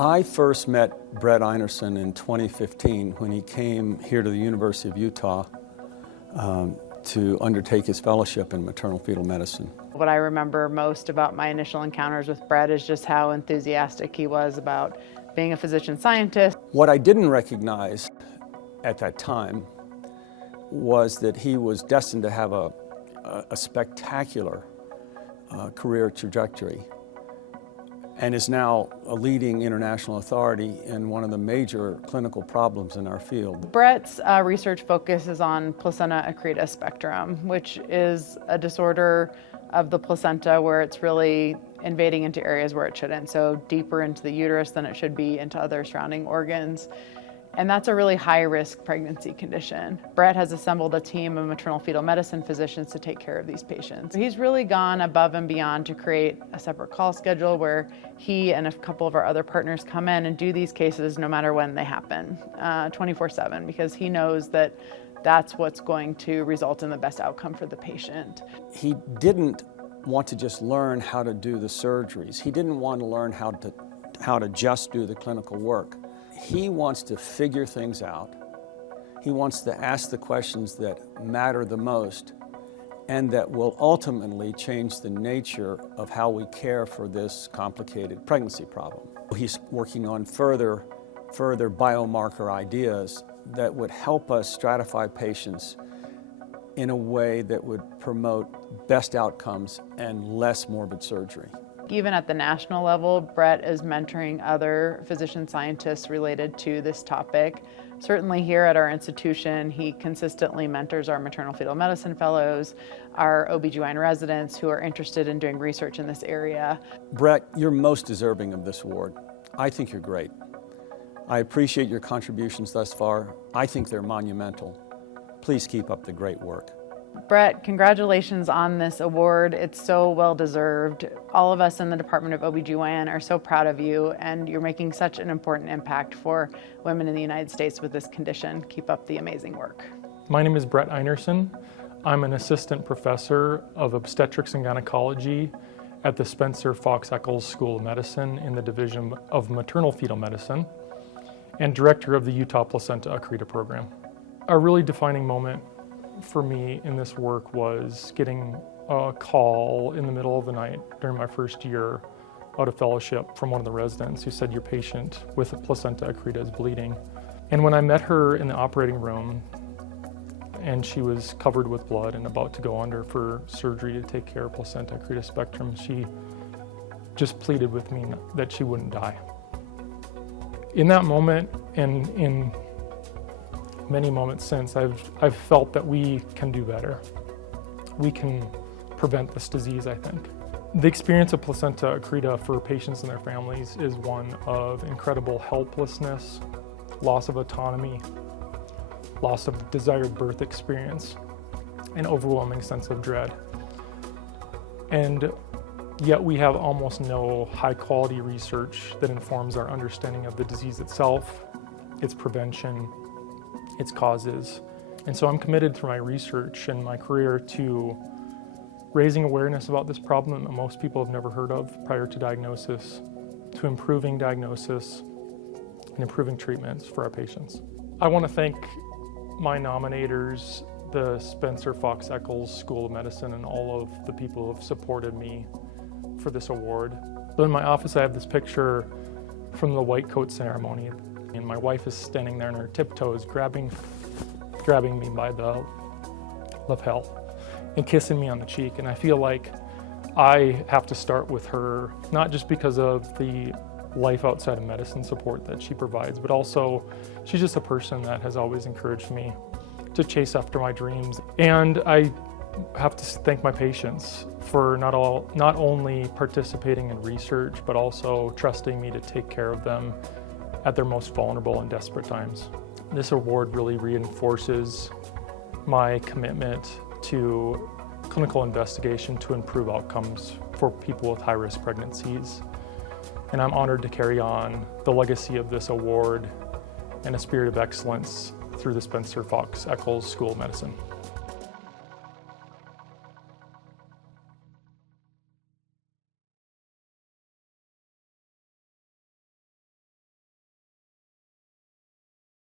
I first met Brett Einerson in 2015 when he came here to the University of Utah to undertake his fellowship in maternal-fetal medicine. What I remember most about my initial encounters with Brett is just how enthusiastic he was about being a physician scientist. What I didn't recognize at that time was that he was destined to have a spectacular career trajectory and is now a leading international authority in one of the major clinical problems in our field. Brett's research focuses on placenta accreta spectrum, which is a disorder of the placenta where it's really invading into areas where it shouldn't, so deeper into the uterus than it should be into other surrounding organs. And that's a really high-risk pregnancy condition. Brett has assembled a team of maternal-fetal medicine physicians to take care of these patients. He's really gone above and beyond to create a separate call schedule where he and a couple of our other partners come in and do these cases no matter when they happen, 24/7, because he knows that that's what's going to result in the best outcome for the patient. He didn't want to just learn how to do the surgeries. He didn't want to learn how to just do the clinical work. He wants to figure things out. He wants to ask the questions that matter the most and that will ultimately change the nature of how we care for this complicated pregnancy problem. He's working on further biomarker ideas that would help us stratify patients in a way that would promote best outcomes and less morbid surgery. Even at the national level, Brett is mentoring other physician scientists related to this topic. Certainly here at our institution, he consistently mentors our maternal-fetal medicine fellows, our OB/GYN residents who are interested in doing research in this area. Brett, you're most deserving of this award. I think you're great. I appreciate your contributions thus far. I think they're monumental. Please keep up the great work. Brett, congratulations on this award. It's so well deserved. All of us in the Department of OB/GYN are so proud of you, and you're making such an important impact for women in the United States with this condition. Keep up the amazing work. My name is Brett Einerson. I'm an assistant professor of obstetrics and gynecology at the Spencer Fox Eccles School of Medicine in the Division of Maternal-Fetal Medicine and director of the Utah Placenta Accreta program. A really defining moment for me in this work was getting a call in the middle of the night during my first year out of fellowship from one of the residents who said, "Your patient with a placenta accreta is bleeding." And when I met her in the operating room and she was covered with blood and about to go under for surgery to take care of placenta accreta spectrum, she just pleaded with me that she wouldn't die. In that moment and in many moments since, I've felt that we can do better. We can prevent this disease, I think. The experience of placenta accreta for patients and their families is one of incredible helplessness, loss of autonomy, loss of desired birth experience, an overwhelming sense of dread. And yet we have almost no high-quality research that informs our understanding of the disease itself, its prevention, its causes. And so I'm committed through my research and my career to raising awareness about this problem that most people have never heard of prior to diagnosis, to improving diagnosis and improving treatments for our patients. I want to thank my nominators, the Spencer Fox Eccles School of Medicine, and all of the people who have supported me for this award. So in my office I have this picture from the white coat ceremony, and my wife is standing there on her tiptoes grabbing me by the lapel and kissing me on the cheek. And I feel like I have to start with her, not just because of the life outside of medicine support that she provides, but also she's just a person that has always encouraged me to chase after my dreams. And I have to thank my patients for not only participating in research, but also trusting me to take care of them at their most vulnerable and desperate times. This award really reinforces my commitment to clinical investigation to improve outcomes for people with high-risk pregnancies. And I'm honored to carry on the legacy of this award and a spirit of excellence through the Spencer Fox Eccles School of Medicine.